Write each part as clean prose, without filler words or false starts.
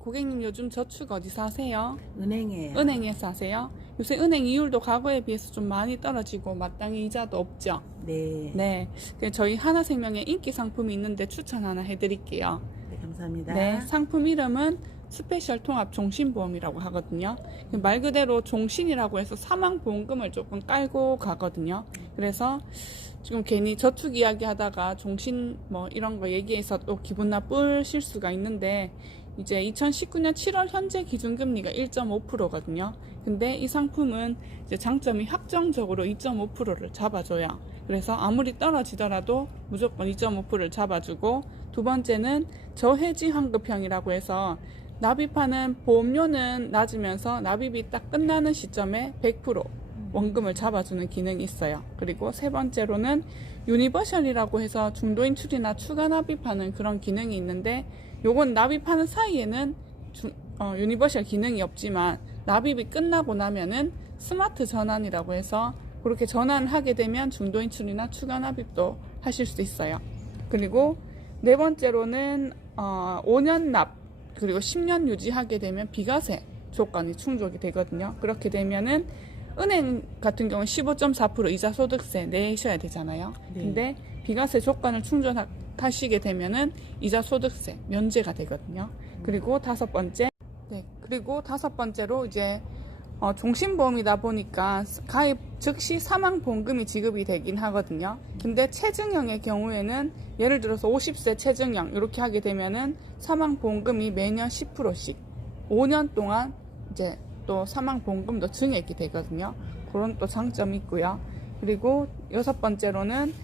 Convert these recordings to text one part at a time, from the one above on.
고객님 요즘 저축 어디서 하세요? 은행이에요. 은행에서 하세요? 요새 은행 이율도 과거에 비해서 좀 많이 떨어지고 마땅히 이자도 없죠? 네. 네. 저희 하나생명에 인기 상품이 있는데 추천 하나 해드릴게요. 네, 감사합니다. 네. 상품 이름은 스페셜 통합 종신보험이라고 하거든요. 말 그대로 종신이라고 해서 사망보험금을 조금 깔고 가거든요. 그래서 지금 괜히 저축 이야기 하다가 종신 뭐 이런 거 얘기해서 또 기분 나쁘실 수가 있는데, 이제 2019년 7월 현재 기준금리가 1.5%거든요. 근데 이 상품은 이제 장점이 확정적으로 2.5%를 잡아줘요. 그래서 아무리 떨어지더라도 무조건 2.5%를 잡아주고, 두 번째는 저해지 환급형이라고 해서 납입하는 보험료는 낮으면서 납입이 딱 끝나는 시점에 100% 원금을 잡아주는 기능이 있어요. 그리고 세 번째로는 유니버셜이라고 해서 중도인 출이나 추가 납입하는 그런 기능이 있는데, 요건 납입하는 사이에는 유니버셜 기능이 없지만 납입이 끝나고 나면은 스마트 전환이라고 해서 그렇게 전환을 하게 되면 중도인 출이나 추가 납입도 하실 수 있어요. 그리고 네 번째로는 5년 납 그리고 10년 유지하게 되면 비과세 조건이 충족이 되거든요. 그렇게 되면은 은행 같은 경우는 15.4% 이자 소득세 내셔야 되잖아요. 네. 근데 비과세 조건을 충족하시게 되면은 이자 소득세 면제가 되거든요. 그리고 다섯 번째로 이제 종신보험이다 보니까 가입 즉시 사망보험금이 지급이 되긴 하거든요. 근데 체증형의 경우에는 예를 들어서 50세 체증형 이렇게 하게 되면은 사망보험금이 매년 10%씩 5년 동안 이제 또 사망보험금도 증액이 되거든요. 그런 또 장점이 있고요. 그리고 여섯 번째로는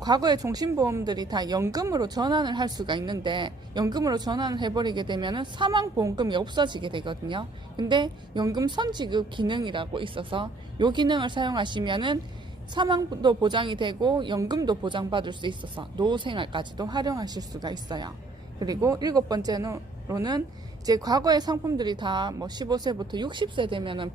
과거의 종신보험들이 다 연금으로 전환을 할 수가 있는데, 연금으로 전환을 해버리게 되면은 사망보험금이 없어지게 되거든요. 근데 연금 선지급 기능이라고 있어서 이 기능을 사용하시면은 사망도 보장이 되고 연금도 보장받을 수 있어서 노후생활까지도 활용하실 수가 있어요. 그리고 일곱 번째로는 이제 과거의 상품들이 다 뭐 15세부터 60세 되면은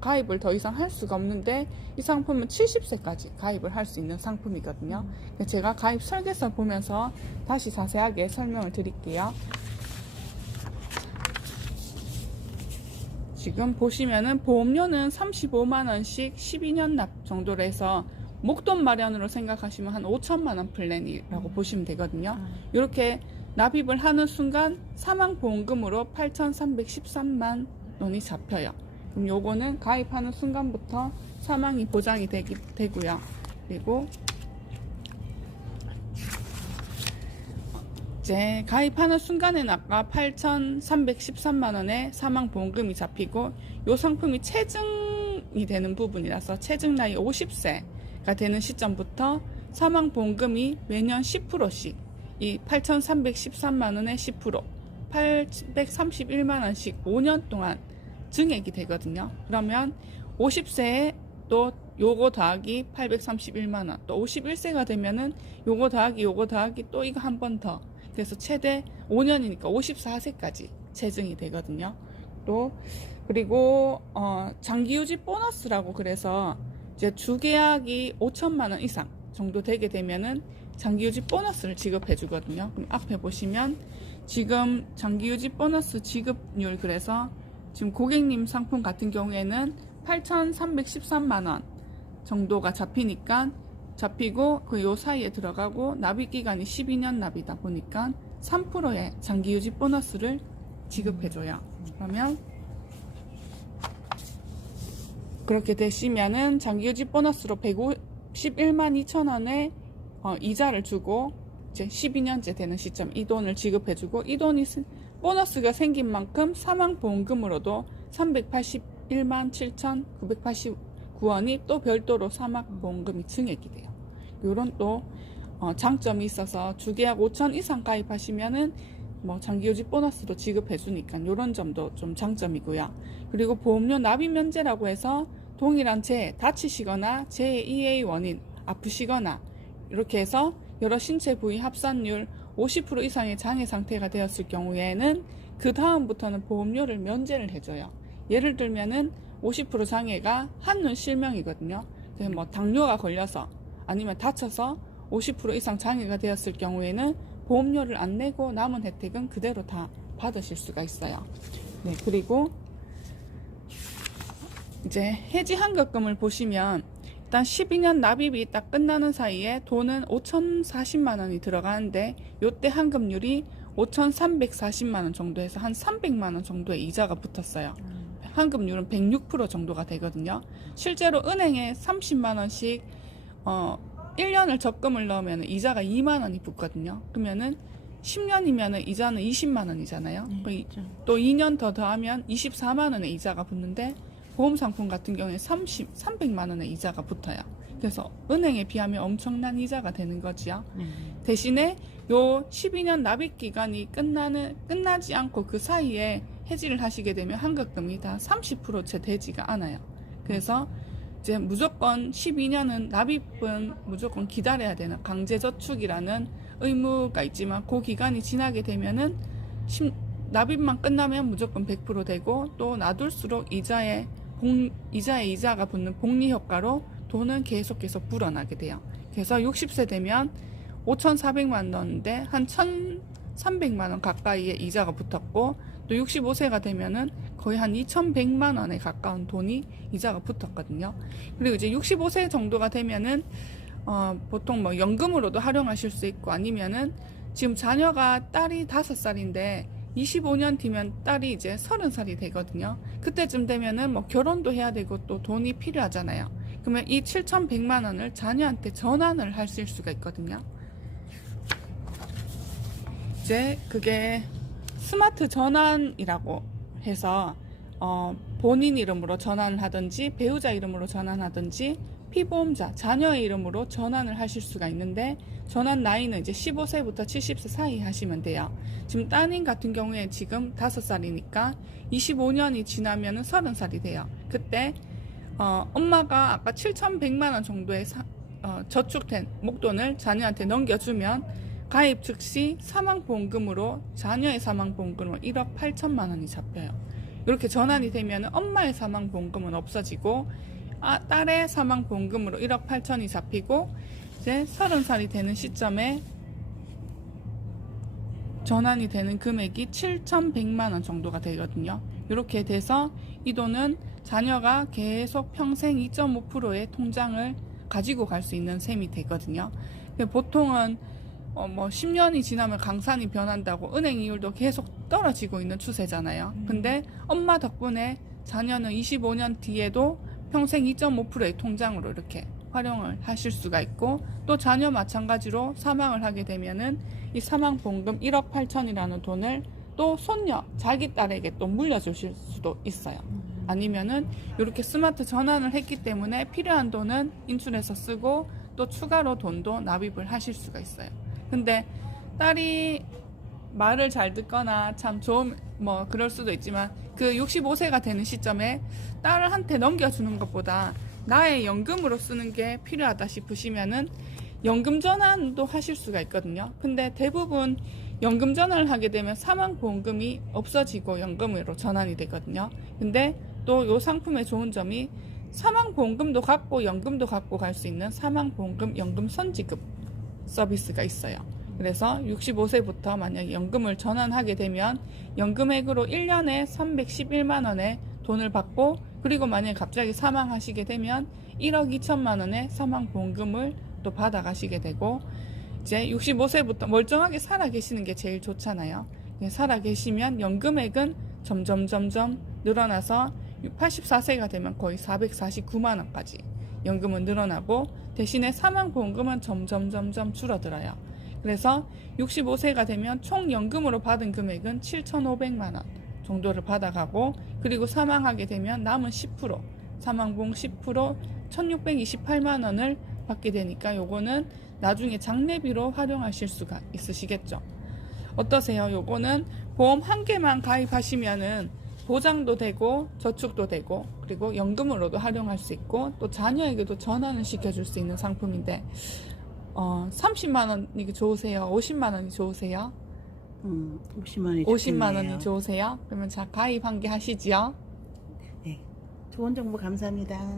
가입을 더 이상 할 수가 없는데, 이 상품은 70세까지 가입을 할 수 있는 상품이거든요. 제가 가입 설계서 보면서 다시 자세하게 설명을 드릴게요. 지금 보시면은 보험료는 35만원씩 12년 납 정도로 해서 목돈 마련으로 생각하시면 한 5천만원 플랜이라고 보시면 되거든요. 이렇게 납입을 하는 순간 사망보험금으로 8,313만 원이 잡혀요. 그럼 요거는 가입하는 순간부터 사망이 보장이 되고요. 그리고 이제 가입하는 순간에는 아까 8,313만 원의 사망보험금이 잡히고, 요 상품이 체증이 되는 부분이라서 체증 나이 50세가 되는 시점부터 사망보험금이 매년 10%씩 이 8,313만원에 10% 831만원씩 5년 동안 증액이 되거든요. 그러면 50세에 또 요거 더하기 831만원, 또 51세가 되면은 요거 더하기 또 이거 한 번 더, 그래서 최대 5년이니까 54세까지 체증이 되거든요. 또 그리고 장기유지 보너스라고 그래서 이제 주계약이 5천만원 이상 정도 되게 되면은 장기유지 보너스를 지급해 주거든요. 그럼 앞에 보시면 지금 장기유지 보너스 지급률, 그래서 지금 고객님 상품 같은 경우에는 8,313만원 정도가 잡히고 그 요 사이에 들어가고 납입 기간이 12년 납이다 보니까 3%의 장기유지 보너스를 지급해 줘요. 그러면 그렇게 되시면은 장기유지 보너스로 151만 2천원의 이자를 주고 이제 12년째 되는 시점 이 돈을 지급해주고, 이 돈이 보너스가 생긴 만큼 사망보험금으로도 381만 7,989원이 또 별도로 사망보험금이 증액이 돼요. 요런 또 장점이 있어서 주계약 5천 이상 가입하시면은 뭐 장기유지 보너스도 지급해주니까 요런 점도 좀 장점이고요. 그리고 보험료 납입 면제라고 해서 동일한 재해, 다치시거나 제2의 원인, 아프시거나 이렇게 해서 여러 신체 부위 합산율 50% 이상의 장애 상태가 되었을 경우에는 그 다음부터는 보험료를 면제를 해줘요. 예를 들면은 50% 장애가 한눈 실명이거든요. 그래서 뭐 당뇨가 걸려서 아니면 다쳐서 50% 이상 장애가 되었을 경우에는 보험료를 안 내고 남은 혜택은 그대로 다 받으실 수가 있어요. 네, 그리고 이제 해지 환급금을 보시면 일단 12년 납입이 딱 끝나는 사이에 돈은 5,040만 원이 들어가는데 요때 환급률이 5,340만 원 정도에서 한 300만 원 정도의 이자가 붙었어요. 환급률은 106% 정도가 되거든요. 실제로 은행에 30만 원씩 1년을 적금을 넣으면 이자가 2만 원이 붙거든요. 그러면은 10년이면 이자는 20만 원이잖아요. 네, 그렇죠. 또 2년 더 더하면 24만 원의 이자가 붙는데 보험상품 같은 경우에 300만 원의 이자가 붙어요. 그래서 은행에 비하면 엄청난 이자가 되는 거지요. 대신에 요 12년 납입 기간이 끝나지 않고 그 사이에 해지를 하시게 되면 환급금이 다 30%채 되지가 않아요. 그래서 이제 무조건 12년은 납입은 무조건 기다려야 되는 강제저축이라는 의무가 있지만 그 기간이 지나게 되면은 납입만 끝나면 무조건 100% 되고 또 놔둘수록 이자에 이자가 붙는 복리 효과로 돈은 계속해서 불어나게 돼요. 그래서 60세 되면 5,400만 원인데 한 1,300만 원 가까이의 이자가 붙었고 또 65세가 되면은 거의 한 2,100만 원에 가까운 돈이 이자가 붙었거든요. 그리고 이제 65세 정도가 되면은 보통 뭐 연금으로도 활용하실 수 있고 아니면은 지금 자녀가 딸이 5살인데 25년 뒤면 딸이 이제 30살이 되거든요. 그때쯤 되면은 뭐 결혼도 해야 되고 또 돈이 필요하잖아요. 그러면 이 7,100만 원을 자녀한테 전환을 하실 수가 있거든요. 이제 그게 스마트 전환이라고 해서 본인 이름으로 전환을 하든지 배우자 이름으로 전환하든지 피보험자, 자녀의 이름으로 전환을 하실 수가 있는데 전환 나이는 이제 15세부터 70세 사이 하시면 돼요. 지금 따님 같은 경우에 지금 5살이니까 25년이 지나면은 30살이 돼요. 그때 엄마가 아까 7,100만 원 정도의 저축된 목돈을 자녀한테 넘겨주면 가입 즉시 사망보험금으로 자녀의 사망보험금으로 1억 8천만 원이 잡혀요. 이렇게 전환이 되면 엄마의 사망보험금은 없어지고 딸의 사망보험금으로 1억 8천이 잡히고 이제 30살이 되는 시점에 전환이 되는 금액이 7,100만 원 정도가 되거든요. 이렇게 돼서 이 돈은 자녀가 계속 평생 2.5%의 통장을 가지고 갈 수 있는 셈이 되거든요. 보통은 뭐 10년이 지나면 강산이 변한다고 은행 이율도 계속 떨어지고 있는 추세잖아요. 근데 엄마 덕분에 자녀는 25년 뒤에도 평생 2.5%의 통장으로 이렇게 활용을 하실 수가 있고 또 자녀 마찬가지로 사망을 하게 되면은 이 사망보험금 1억 8천이라는 돈을 또 손녀, 자기 딸에게 또 물려주실 수도 있어요. 아니면은 이렇게 스마트 전환을 했기 때문에 필요한 돈은 인출해서 쓰고 또 추가로 돈도 납입을 하실 수가 있어요. 근데 딸이 말을 잘 듣거나 참 좋은 뭐 그럴 수도 있지만 그 65세가 되는 시점에 딸한테 넘겨주는 것보다 나의 연금으로 쓰는 게 필요하다 싶으시면은 연금 전환도 하실 수가 있거든요. 근데 대부분 연금 전환을 하게 되면 사망보험금이 없어지고 연금으로 전환이 되거든요. 근데 또 이 상품의 좋은 점이 사망보험금도 갖고 연금도 갖고 갈 수 있는 사망보험금 연금 선지급 서비스가 있어요. 그래서 65세부터 만약에 연금을 전환하게 되면 연금액으로 1년에 311만 원의 돈을 받고 그리고 만약에 갑자기 사망하시게 되면 1억 2천만 원의 사망보험금을 또 받아가시게 되고 이제 65세부터 멀쩡하게 살아 계시는 게 제일 좋잖아요. 살아 계시면 연금액은 점점 늘어나서 84세가 되면 거의 449만 원까지 연금은 늘어나고 대신에 사망보험금은 점점 줄어들어요. 그래서 65세가 되면 총 연금으로 받은 금액은 7,500만 원 정도를 받아가고 그리고 사망하게 되면 남은 10% 사망보험 10% 1,628만 원을 받게 되니까 요거는 나중에 장례비로 활용하실 수가 있으시겠죠. 어떠세요? 요거는 보험 한 개만 가입하시면은 보장도 되고 저축도 되고 그리고 연금으로도 활용할 수 있고 또 자녀에게도 전환을 시켜줄 수 있는 상품인데 30만 원이 좋으세요? 50만 원이 좋으세요? 50만 원이 50만 원이 좋으세요? 그러면 자 가입 한 개 하시지요? 네. 좋은 정보 감사합니다.